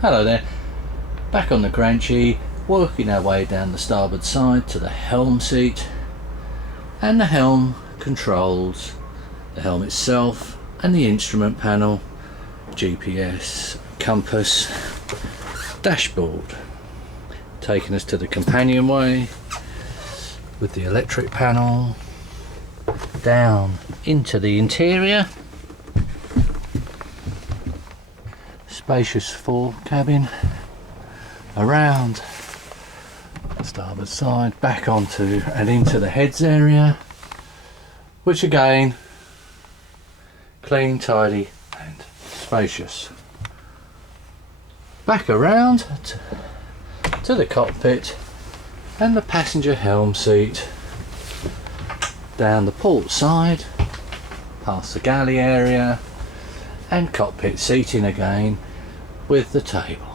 Hello there, back on the Cranchi, working our way down the starboard side to the helm seat, and the helm controls the helm itself and the instrument panel, GPS, compass, dashboard, taking us to the companionway with the electric panel, down into the interior. Spacious fore cabin, around the starboard side, back onto and into the heads area, which again, clean, tidy and spacious. Back around to the cockpit and the passenger helm seat, down the port side, past the galley area and cockpit seating again, with the table.